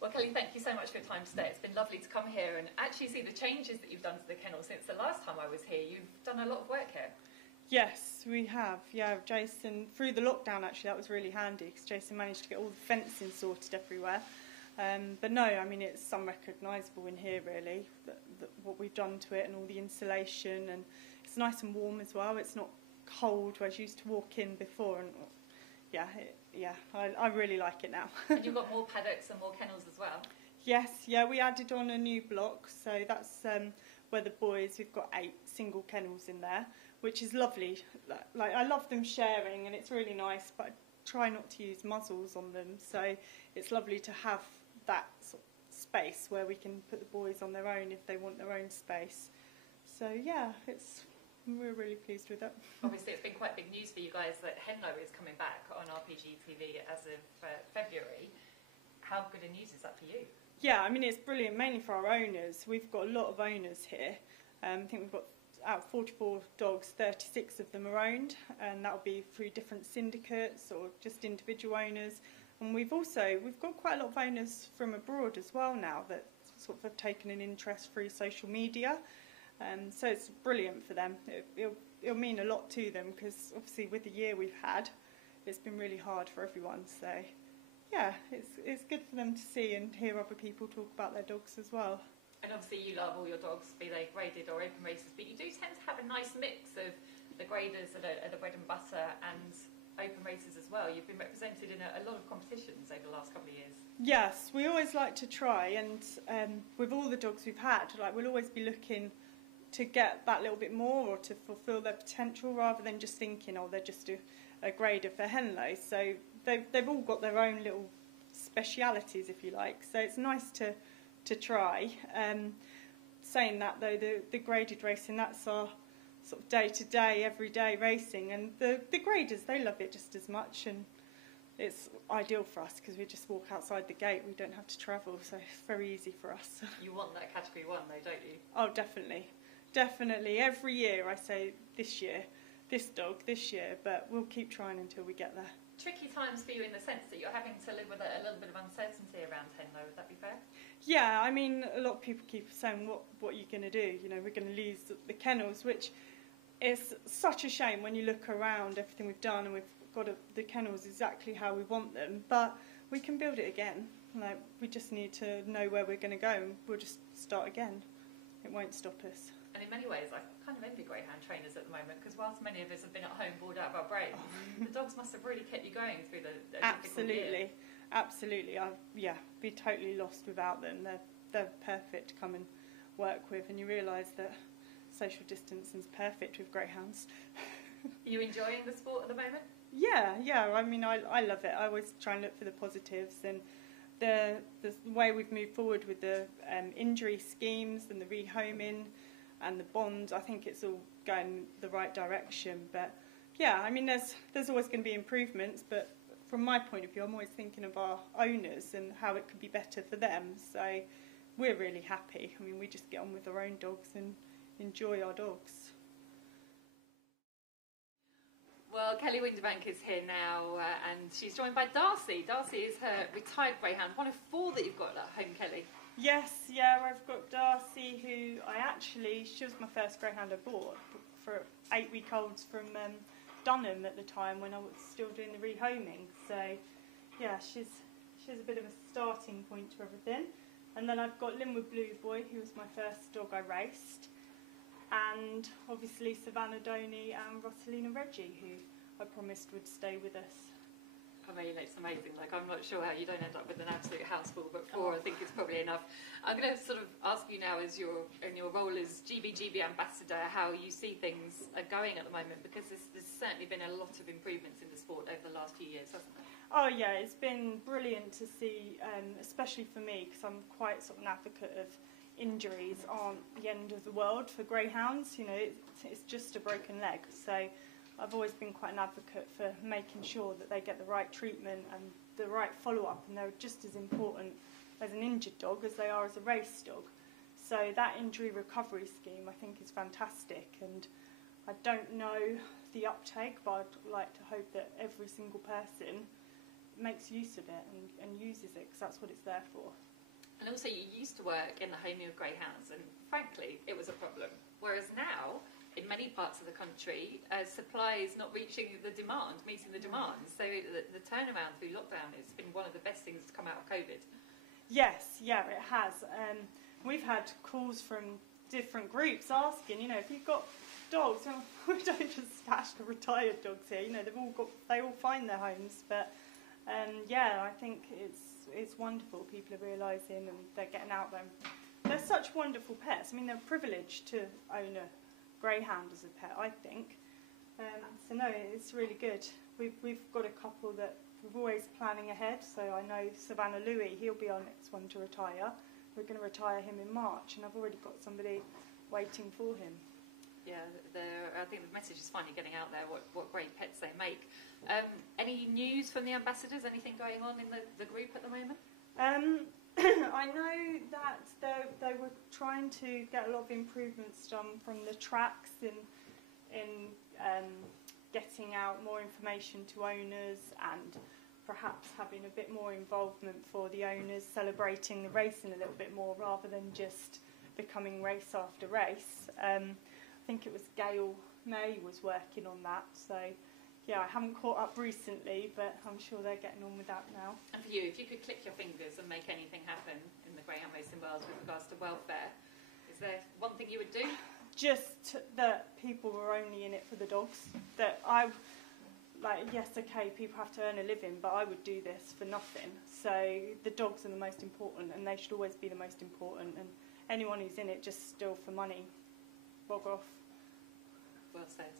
Well, Kelly, thank you so much for your time today. It's been lovely to come here and actually see the changes that you've done to the kennel since the last time I was here. You've done a lot of work here. Yes, we have. Yeah, Jason, through the lockdown actually, that was really handy because Jason managed to get all the fencing sorted everywhere. But no, I mean, it's unrecognisable in here really, what we've done to it and all the insulation, and it's nice and warm as well. It's not cold, whereas you used to walk in before, and I really like it now. And you've got more paddocks and more kennels as well? Yes, yeah, we added on a new block, so that's where the boys, we've got 8 single kennels in there, which is lovely. Like, I love them sharing and it's really nice, but I try not to use muzzles on them, so it's lovely to have that sort of space where we can put the boys on their own if they want their own space. So yeah, we're really pleased with it. Obviously it's been quite big news for you guys that Henlo is coming back on RPG TV as of February. How good a news is that for you? Yeah, I mean, it's brilliant, mainly for our owners. We've got a lot of owners here. I think we've got out of 44 dogs, 36 of them are owned, and that'll be through different syndicates or just individual owners. And we've got quite a lot of owners from abroad as well now that sort of have taken an interest through social media. So it's brilliant for them. It'll mean a lot to them because obviously with the year we've had, it's been really hard for everyone. So yeah, it's good for them to see and hear other people talk about their dogs as well. And obviously you love all your dogs, be they graded or open races, but you do tend to have a nice mix of the graders that are the bread and butter and open races as well. You've been represented in a lot of competitions over the last couple of years. Yes, we always like to try, and with all the dogs we've had, like, we'll always be looking to get that little bit more or to fulfil their potential rather than just thinking, oh, they're just a grader for Henlo. So they've all got their own little specialities, if you like. So it's nice to try. Saying that though, the graded racing, that's our sort of day-to-day, everyday racing, and the graders, they love it just as much, and it's ideal for us because we just walk outside the gate, we don't have to travel, so it's very easy for us. You want that category 1 though, don't you? Oh, definitely. Every year I say this year, but we'll keep trying until we get there. Tricky times for you in the sense that you're having to live with a little bit of uncertainty around Henlo, would that be fair? Yeah, I mean, a lot of people keep saying, what are you going to do? You know, we're going to lose the kennels, which is such a shame when you look around everything we've done and we've got the kennels exactly how we want them, but we can build it again. Like, we just need to know where we're going to go and we'll just start again. It won't stop us. And in many ways, I kind of envy greyhound trainers at the moment, because whilst many of us have been at home bored out of our brains, the dogs must have really kept you going through the difficult year. Absolutely. I'd be totally lost without them. They're perfect to come and work with, and you realise that social distancing is perfect with greyhounds. Are you enjoying the sport at the moment? Yeah. I mean, I love it. I always try and look for the positives, and the way we've moved forward with the injury schemes and the rehoming and the bonds, I think it's all going the right direction. But yeah, I mean, there's always going to be improvements, but from my point of view, I'm always thinking of our owners and how it could be better for them. So we're really happy. I mean, we just get on with our own dogs and enjoy our dogs. Well, Kelli Windebank is here now, and she's joined by Darcy. Darcy is her retired greyhound, one of 4 that you've got at home, Kelly. Yes, yeah, I've got Darcy, who she was my first greyhound I bought for 8-week-olds from Dunham at the time when I was still doing the rehoming. So yeah, she's a bit of a starting point to everything. And then I've got Linwood Blue Boy, who was my first dog I raced, and obviously Savannah Doney and Rosalina Reggie, who I promised would stay with us. I mean, it's amazing. Like, I'm not sure how you don't end up with an absolute house full, but 4 I think is probably enough. I'm going to sort of ask you now, in your role as GB ambassador, how you see things are going at the moment, because there's certainly been a lot of improvements in the sport over the last few years, hasn't there? Oh yeah, it's been brilliant to see, especially for me, because I'm quite sort of an advocate of injuries aren't the end of the world for greyhounds. You know, it's just a broken leg. So I've always been quite an advocate for making sure that they get the right treatment and the right follow-up, and they're just as important as an injured dog as they are as a race dog. So that injury recovery scheme I think is fantastic, and I don't know the uptake, but I'd like to hope that every single person makes use of it and uses it, because that's what it's there for. And also, you used to work in the homing of greyhounds, and frankly, it was a problem. Whereas now, in many parts of the country, supply is not reaching the demand, meeting the demand. So the turnaround through lockdown has been one of the best things to come out of COVID. Yes, yeah, it has. We've had calls from different groups asking, if you've got dogs, we don't just stash the retired dogs here. They all find their homes, but yeah, I think it's wonderful. People are realising and they're getting out there. They're such wonderful pets. I mean, they're privileged to own a greyhound as a pet, I think. So no, it's really good. We've got a couple that we're always planning ahead. So I know Savannah Louis, he'll be our next one to retire. We're going to retire him in March, and I've already got somebody waiting for him. Yeah, I think the message is finally getting out there, what great pets they make. Any news from the ambassadors? Anything going on in the group at the moment? I know that they were trying to get a lot of improvements done from the tracks in getting out more information to owners, and perhaps having a bit more involvement for the owners, celebrating the racing a little bit more rather than just becoming race after race. I think it was Gail May was working on that, so yeah, I haven't caught up recently, but I'm sure they're getting on with that now. And for you, if you could click your fingers and make anything happen in the greyhound race in Wales with regards to welfare, is there one thing you would do? Just that people were only in it for the dogs. That yes, okay, people have to earn a living, but I would do this for nothing. So the dogs are the most important, and they should always be the most important. And anyone who's in it just still for money, bog off. Well said.